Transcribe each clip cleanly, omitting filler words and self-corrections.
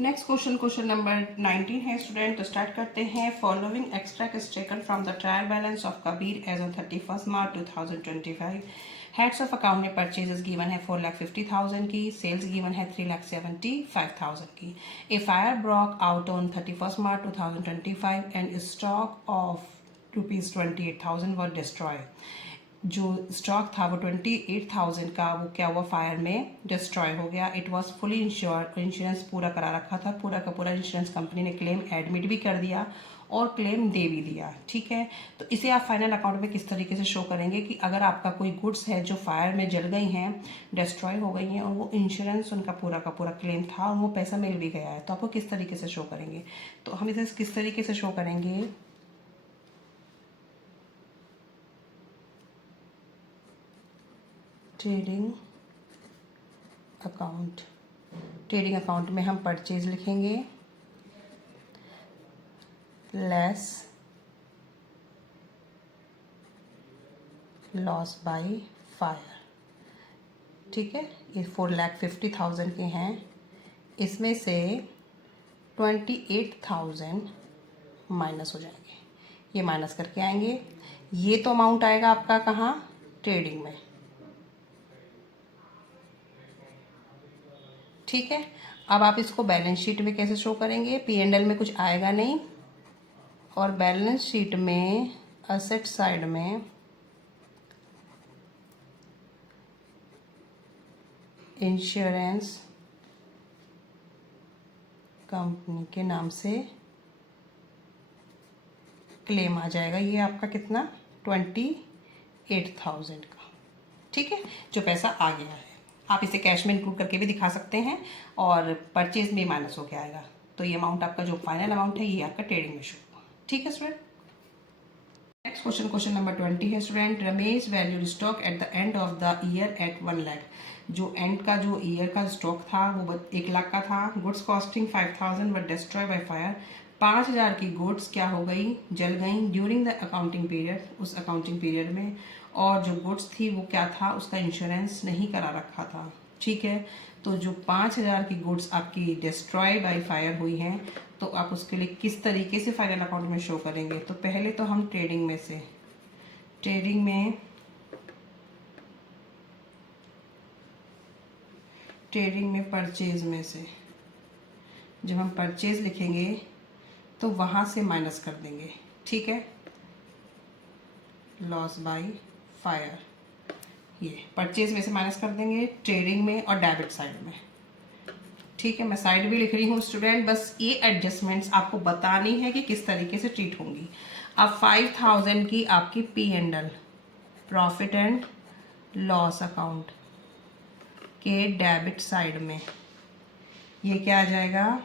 Next question number 19 है student. तो start करते हैं। Following extract is taken from the trial balance of Kabir as on 31 March 2025। Heads of account में purchases given है 4,50,000 की, sales given है 3,75,000 की। A fire broke out on 31 March 2025 and stock of ₹28,000 were destroyed. जो stock था वो 28,000 का वो क्या हुआ, फायर में डिस्ट्रॉय हो गया। It was fully insured, insurance पूरा करा रखा था, पूरा का पूरा इंश्योरेंस कंपनी ने क्लेम एडमिट भी कर दिया और क्लेम दे भी दिया। ठीक है, तो इसे आप फाइनल अकाउंट में किस तरीके से शो करेंगे कि अगर आपका कोई गुड्स है जो फायर में जल गई हैं, डिस्ट्रॉय हो गई हैं और वो इंश्योरेंस उनका पूरा का पूरा क्लेम था और वो पैसा मिल भी गया है, तो आपको किस तरीके से शो करेंगे। तो हम इसे किस तरीके से शो करेंगे, ट्रेडिंग अकाउंट। ट्रेडिंग अकाउंट में हम परचेज लिखेंगे लेस लॉस बाय फायर। ठीक है, ये 4,50,000 के हैं, इसमें से 28,000 माइनस हो जाएंगे, ये माइनस करके आएंगे। ये तो अमाउंट आएगा आपका कहाँ, ट्रेडिंग में। ठीक है, अब आप इसको बैलेंस शीट में कैसे शो करेंगे, P&L में कुछ आएगा नहीं और बैलेंस शीट में असेट साइड में इंश्योरेंस कंपनी के नाम से क्लेम आ जाएगा। ये आपका कितना, 28,000 का। ठीक है, जो पैसा आ गया है। आप इसे कैश में इंक्लूड करके भी दिखा सकते हैं और परचेज में माइनस होके आएगा। तो ये अमाउंट आपका जो फाइनल अमाउंट है ये आपका ट्रेडिंग में शो होगा। ठीक है स्टूडेंट। नेक्स्ट क्वेश्चन नंबर 20 है student. Ramesh valued stock at the end of the year at 1 lakh. जो एंड का जो ईयर का स्टॉक था वो 1 लाख का था। Goods costing 5,000 were destroy by fire. 5,000 की गुड्स क्या हो गई, जल गई ड्यूरिंग द अकाउंटिंग पीरियड, उस अकाउंटिंग पीरियड में। और जो गुड्स थी वो क्या था, उसका इंश्योरेंस नहीं करा रखा था। ठीक है, तो जो 5,000 की गुड्स आपकी डिस्ट्रॉय बाय फायर हुई हैं, तो आप उसके लिए किस तरीके से फाइनल अकाउंट में शो करेंगे। तो पहले तो हम ट्रेडिंग में से, ट्रेडिंग में परचेज में से जब हम परचेज लिखेंगे तो वहां से माइनस कर देंगे। ठीक है, लॉस बाय फायर, ये परचेज में से माइनस कर देंगे ट्रेडिंग में और डेबिट साइड में। ठीक है, मैं साइड भी लिख रही हूँ स्टूडेंट, बस ये एडजस्टमेंट्स आपको बतानी है कि किस तरीके से ट्रीट होंगी। अब 5,000 की आपकी P&L, profit and loss account के डेबिट साइड में ये क्या आ जाएगा,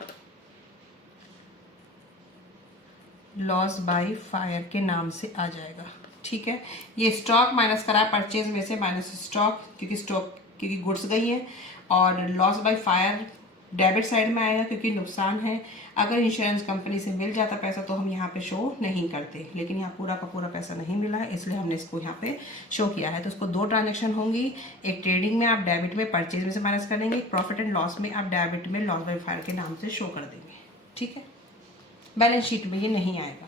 लॉस बाय फायर के नाम से आ जाएगा। ठीक है, ये स्टॉक माइनस करा है परचेज में से, माइनस स्टॉक क्योंकि गुड्स गई है, और loss by fire debit side में आएगा क्योंकि नुकसान है। अगर इंश्योरेंस कंपनी से मिल जाता पैसा तो हम यहाँ पे शो नहीं करते, लेकिन यहाँ पूरा का पूरा पैसा नहीं मिला है, इसलिए हमने इसको यहाँ पे शो किया है। तो उसको 2 ट्रांजेक्शन होंगी, एक ट्रेडिंग में आप डेबिट में परचेज में से माइनस कर देंगे, प्रॉफिट एंड लॉस में आप डेबिट में लॉस बाय फायर के नाम से शो कर देंगे। ठीक है, बैलेंस शीट में ये नहीं आएगा।